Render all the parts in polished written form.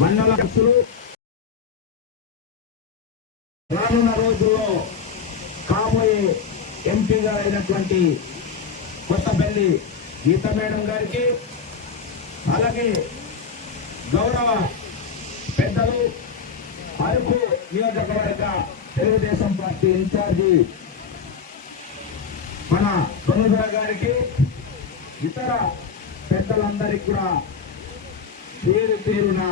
మండల అధ్యక్షులు రానున్న రోజుల్లో కాబోయే ఎంపీ గారు అయినటువంటి కొత్తపల్లి గీత మేడం గారికి, అలాగే గౌరవ పెద్దలు అరకు నియోజకవర్గ తెలుగుదేశం పార్టీ ఇన్ఛార్జి మన తొనుధర గారికి, ఇతర పెద్దలందరికీ కూడా పేరు పేరున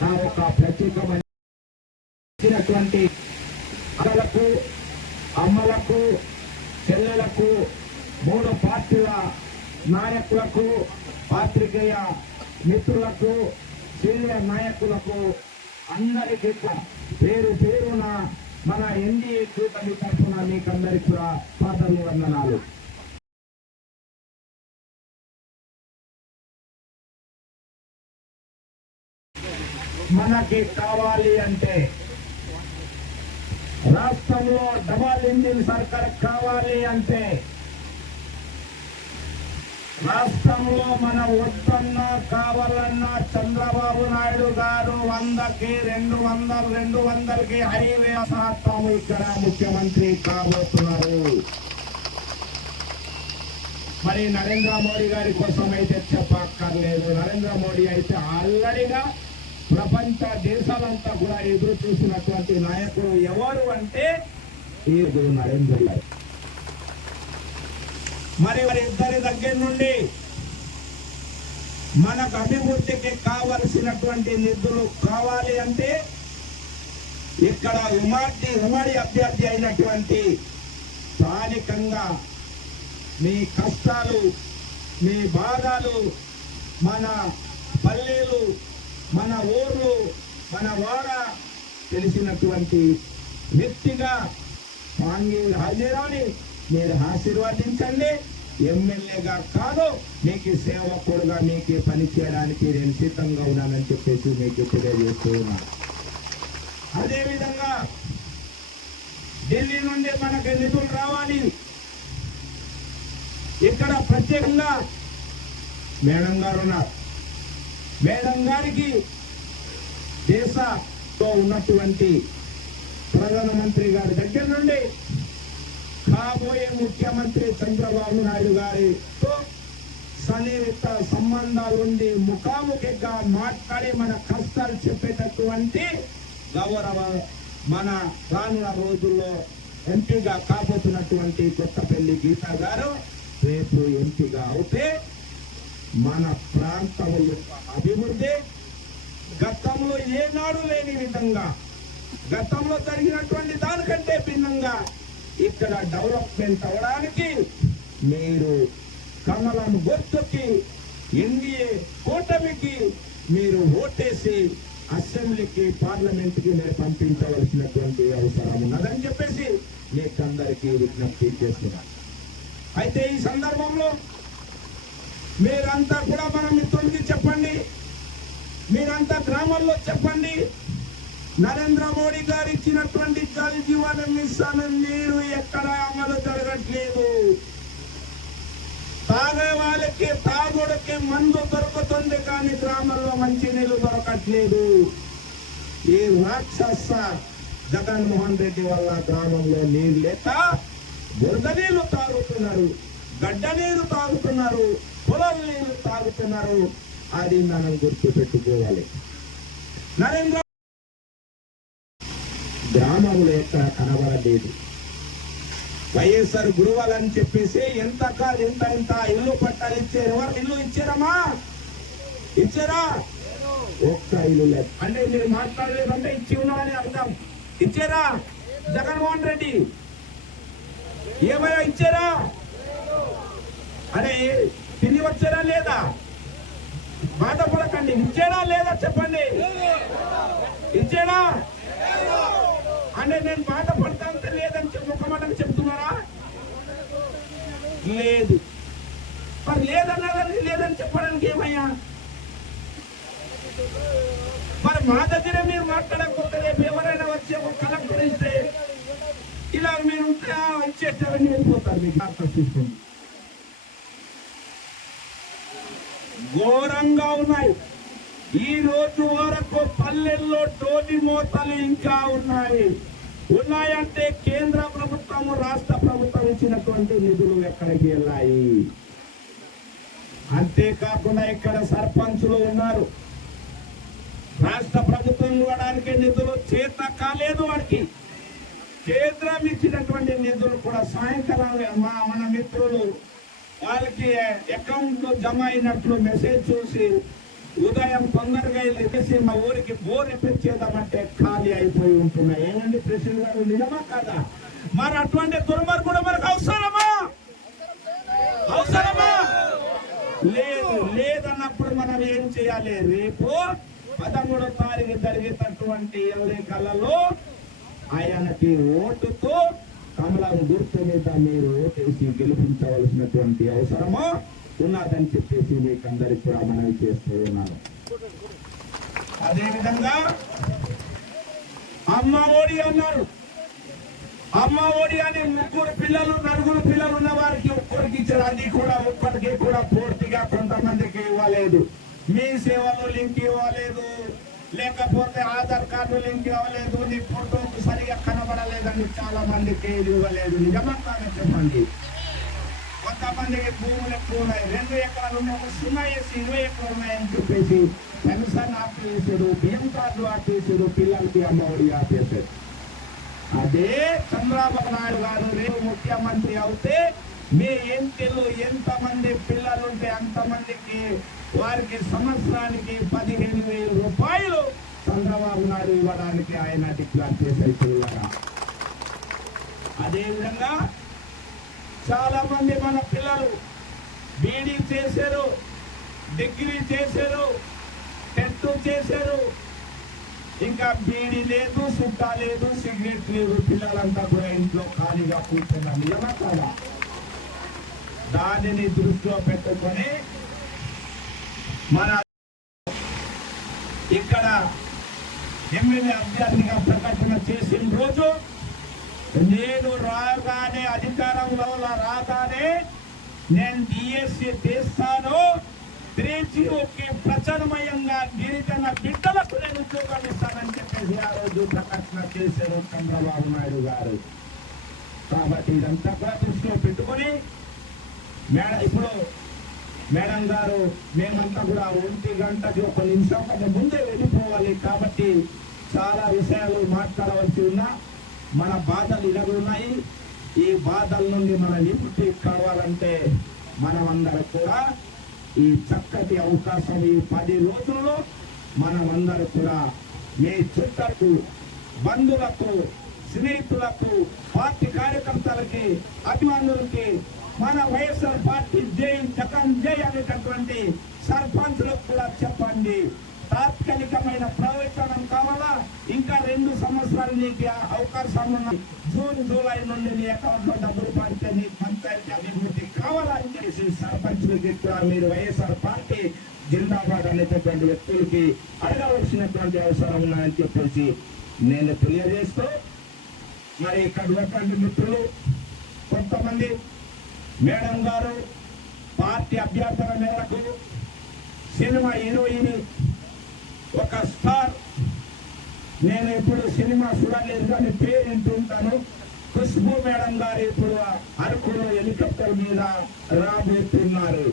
నా యొక్క ప్రత్యేకమైనటువంటి అక్కలకు, అమ్మలకు, చెల్లెలకు, 3 పార్టీల నాయకులకు, పాత్రికేయ మిత్రులకు, సీనియర్ నాయకులకు అందరికీ పేరు పేరున మన ఎన్డీఏ కూటమి తరఫున మీకందరికీ కూడా పాదాభివందనాలు. మనకి కావాలి అంటే రాష్ట్రంలో డబల్ ఇంజిన్ సర్కార్ కావాలి అంటే రాష్ట్రంలో మన వద్దన్నా కావాలన్నా చంద్రబాబు నాయుడు గారు 100కి 200కి హైవే శాతం ఇక్కడ ముఖ్యమంత్రి కాబోతున్నారు. మరి నరేంద్ర మోడీ గారి కోసం అయితే చెప్పక్కర్లేదు. నరేంద్ర మోడీ అయితే ఆల్రెడీగా ప్రపంచ దేశాలంతా కూడా ఎదురు చూసినటువంటి నాయకుడు ఎవరు అంటే ఈ నరేంద్ర గారు. మరి ఇద్దరి దగ్గర నుండి మనకు అభివృద్ధికి కావలసినటువంటి నిధులు కావాలి అంటే ఇక్కడ ఉమ్మడి అభ్యర్థి అయినటువంటి స్థానికంగా మీ కష్టాలు, మీ బాధలు, మన పల్లెలు, మన ఊర్లు, మన వాడ తెలిసినటువంటి వ్యక్తిగా హాజరాని మీరు ఆశీర్వదించండి. ఎమ్మెల్యేగా కాదు, మీకు సేవకుడుగా మీకు పని చేయడానికి నేను సిద్ధంగా ఉన్నానని చెప్పేసి మీకు తెలియజేస్తూ ఉన్నాను. అదేవిధంగా ఢిల్లీ నుండి మనకు నిధులు రావాలి. ఇక్కడ ప్రత్యేకంగా మేడం గారు ఉన్నారు. మేడం గారికి దేశంలో ఉన్నటువంటి ప్రధానమంత్రి గారి దగ్గర నుండి కాబోయే ముఖ్యమంత్రి చంద్రబాబు నాయుడు గారితో సన్నిహిత సంబంధాలుండి ముఖాముఖిగా మాట్లాడి మన కష్టాలు చెప్పేటటువంటి గౌరవ మన రానున్న రోజుల్లో ఎంపీగా కాబోతున్నటువంటి కొత్తపల్లి గీత గారు రేపు ఎంపీగా అవుతే మన ప్రాంతం యొక్క అభివృద్ధి గతంలో ఏనాడు లేని విధంగా, గతంలో జరిగినటువంటి దానికంటే భిన్నంగా ఇక్కడ డెవలప్మెంట్ అవడానికి మీరు కమలం గుర్తుకి, ఎన్డీఏ కూటమికి మీరు ఓటేసి అసెంబ్లీకి, పార్లమెంట్కి మీరు పంపించవలసినటువంటి అవసరం ఉన్నదని చెప్పేసి మీకందరికీ విజ్ఞప్తి చేస్తున్నారు. అయితే ఈ సందర్భంలో మీరంతా కూడా మన మిత్రులకి చెప్పండి, మీరంతా గ్రామాల్లో చెప్పండి, నరేంద్ర మోడీ గారు ఇచ్చినటువంటి జల్ జీవన్ మిషన్ నీరు ఎక్కడ అమలు జరగట్లేదు. తాగే వాళ్ళకి, తాగుడికి మందు దొరుకుతుంది కానీ గ్రామంలో మంచి నీళ్లు దొరకట్లేదు. ఈ రాక్షస జగన్మోహన్ రెడ్డి వల్ల గ్రామంలో నీరు లేక బురద నీళ్లు తాగుతున్నారు, గడ్డ నీరు తాగుతున్నారు, పొలం నీళ్లు తాగుతున్నారు. అది మనం గుర్తు పెట్టుకోవాలి. నరేంద్ర గ్రామంలో ఎక్కడ కనబడలేదు. వైఎస్ఆర్ గురువాలని చెప్పేసి ఎంత ఇల్లు పట్టాలు ఇచ్చారు. ఎవరు ఇల్లు ఇచ్చారమ్మా? ఇచ్చారా? ఒక్క ఇల్లు లేదు. అంటే మీరు మాట్లాడలేదంటే ఇచ్చి ఉన్నారని అర్థం. ఇచ్చారా? జగన్మోహన్ రెడ్డి ఏమైనా ఇచ్చారా? అరే తిని వచ్చారా లేదా? బాధపడకండి. ఇచ్చారా లేదా చెప్పండి. ఇచ్చారా అంటే నేను బాధపడతానంటే లేదని ఒక మాటకు చెప్తున్నారా? లేదు. మరి లేదన్నదని లేదని చెప్పడానికి ఏమయ్యా? మరి మా దగ్గర మీరు మాట్లాడకపోతే రేపు ఎవరైనా వచ్చి ఒక కలెక్టర్ ఇస్తే ఇలా మీరు ఇచ్చేస్తారని వెళ్ళిపోతారు. మీకు తీసుకోండి. ఘోరంగా ఉన్నాయి. ఈ రోజు వరకు పల్లెల్లో టోనీ మోతలు ఇంకా ఉన్నాయంటే కేంద్ర ప్రభుత్వం రాష్ట్ర ప్రభుత్వం ఇచ్చినటువంటి నిధులు ఎక్కడికి వెళ్ళాయి. అంతేకాకుండా ఇక్కడ సర్పంచులు ఉన్నారు, రాష్ట్ర ప్రభుత్వం ఇవ్వడానికి నిధులు చేత కాలేదు వాడికి. కేంద్రం ఇచ్చినటువంటి నిధులు కూడా సాయంకాలం మన మిత్రులు వాళ్ళకి అకౌంట్ లో జమ అయినట్లు మెసేజ్ చూసి ఉదయం తొందరగా వెళ్ళేసి మా ఊరికి బోర్ ఇప్పించేద్దామంటే ఖాళీ అయిపోయి ఉంటున్నాయి. ఏమండి ప్రెసిడెంట్ గారు, నిజమా కాదా? మరి అటువంటి దుర్మార్గుడు మనకు అవసరమా? లేదన్నప్పుడు మనం ఏం చేయాలి? రేపు 13వ తారీఖు జరిగేటటువంటి ఎన్నికలలో ఆయనకి ఓటుతో కమలం గుర్తు మీద మీరు ఓటేసి గెలిపించవలసినటువంటి అవసరమో ఉన్నదని చెప్పేసి మీకు అందరికి కూడా మనవి చేస్తూ ఉన్నాను. అదేవిధంగా అమ్మ ఒడి అన్నారు. అమ్మ ఒడి అని 3 పిల్లలు 4 పిల్లలు ఉన్న వారికి ఒక్కరికి ఇచ్చారు. అది కూడా ఒక్కరికి కూడా పూర్తిగా కొంతమందికి ఇవ్వలేదు. మీ సేవలో లింక్ ఇవ్వలేదు, లేకపోతే ఆధార్ కార్డు లింక్ ఇవ్వలేదు, నీ ఫోటోకు సరిగా కనబడలేదని చాలా మందికి ఇవ్వలేదు. నిజమా కాదని చెప్పండి. కొంతమందికి భూములు ఎక్కువ ఉన్నాయి, 2 ఎకరాలు ఉన్నాయి, సినిమా వేసి 20 ఎకరాలు ఉన్నాయని చెప్పేసి పెన్షన్ ఆపేసాడు, బియ్యం కార్డు ఆపేసాడు, పిల్లలకి అమ్మఒడి ఆపేసాడు. అదే చంద్రబాబు నాయుడు గారు రేపు ముఖ్యమంత్రి అవుతే మీ ఇంటిలో ఎంతమంది పిల్లలుంటే అంతమందికి వారికి సంవత్సరానికి 15,000 రూపాయలు చంద్రబాబు నాయుడు ఇవ్వడానికి ఆయన డిక్లేర్ చేసేట్టుగా. అదేవిధంగా చాలా మంది మన పిల్లలు బీడీ చేశారు, డిగ్రీ చేశారు, టెట్ చేశారు, ఇంకా బీడీ లేదు, సుట్టా లేదు, సిగరెట్ లేదు. పిల్లలంతా కూడా ఇంట్లో ఖాళీగా కూర్చున్నారు. నిజమా కాదా? దానిని దృష్టిలో పెట్టుకొని మన ఇక్కడ ఎమ్మెల్యే అభ్యర్థిగా ప్రకటన చేసిన రోజు నేను రాగానే అధికారంలో రాగానే నేను డిఎస్సి తీస్తాను, 3G ప్రచారమయంగా గిరిజన బిడ్డలకు నేను ఉద్యోగాలు ఇస్తానని చెప్పేసి ఆ రోజు ప్రకటన చేశారు చంద్రబాబు నాయుడు గారు. కాబట్టి ఇదంతా కూడా దృష్టిలో పెట్టుకొని ఇప్పుడు మేడం గారు మేమంతా కూడా 1 గంటకి 1 నిమిషం కంటే ముందే వెళ్ళిపోవాలి. కాబట్టి చాలా విషయాలు మాట్లాడవలసి ఉన్నా, మన బాధలు ఇలాగున్నాయి. ఈ బాధల నుండి మన నివృత్తి కావాలంటే మనమందరం కూడా ఈ చక్కటి అవకాశం ఈ 10 రోజుల్లో మనమందరూ కూడా మీ చుట్టూ బంధువులకు, స్నేహితులకు, పార్టీ కార్యకర్తలకి, అభిమానులకి మన వైఎస్ఆర్ పార్టీ జై జగన్ జై అనేటటువంటి సర్పంచులకు కూడా చెప్పండి. తాత్కాలికమైన ప్రవేశనం కావాలా? ఇంకా 2 సంవత్సరాలు నీకు అవకాశం ఉన్నాయి. జూన్ జూలై నుండి నీ అకౌంట్ లో డబ్బులు పడితే నీ పంచాయతీ అభివృద్ధి కావాలని చెప్పేసి సర్పంచులకి కూడా మీరు వైఎస్ఆర్ పార్టీ జిందాబాద్ అనేటటువంటి వ్యక్తులకి అడగవలసినటువంటి అవసరం ఉన్నాయని చెప్పేసి నేను తెలియజేస్తూ, మరి ఇక్కడ ఉన్నటువంటి మిత్రులు కొంతమంది మేడం గారు పార్టీ అభ్యర్థుల మేరకు సినిమా హీరోయిన్ ఒక స్టార్, నేను ఇప్పుడు సినిమా చూడలేదు కానీ పేరు వింటుంటాను, ఖుష్బూ మేడం గారు ఇప్పుడు అరకులో హెలికాప్టర్ మీద రాబోతున్నారు.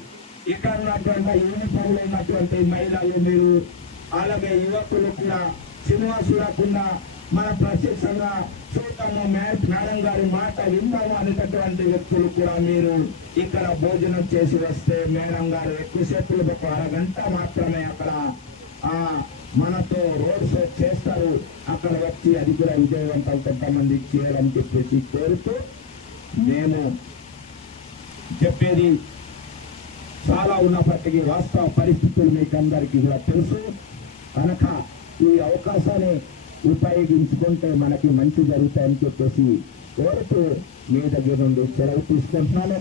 ఇక్కడ ఉన్నటువంటి యూనిఫామ్లో ఉన్నటువంటి మహిళలు మీరు అలాగే యువకులు కూడా సినిమా చూడకుండా మన ప్రత్యక్షంగా చూద్దాము, మేడం గారి మాట విందాము అనేటటువంటి వ్యక్తులు కూడా మీరు ఇక్కడ భోజనం చేసి వస్తే మేడం గారు ఎక్కువసేపు 1 అరగంట మాత్రమే అక్కడ మనతో రోడ్ షో చేస్తారు. అక్కడ వచ్చి అది కూడా విజయవంతం కొంతమంది చేయాలని చెప్పేసి కోరుతూ, మేము చెప్పేది చాలా ఉన్నప్పటికీ వాస్తవ పరిస్థితులు మీకు అందరికీ కూడా తెలుసు కనుక ఈ అవకాశాన్ని ఉపయోగించుకుంటే మనకి మంచి జరుగుతాయని చెప్పేసి కోరుతూ మీ దగ్గర నుండి సెలవు తీసుకుంటున్నాను.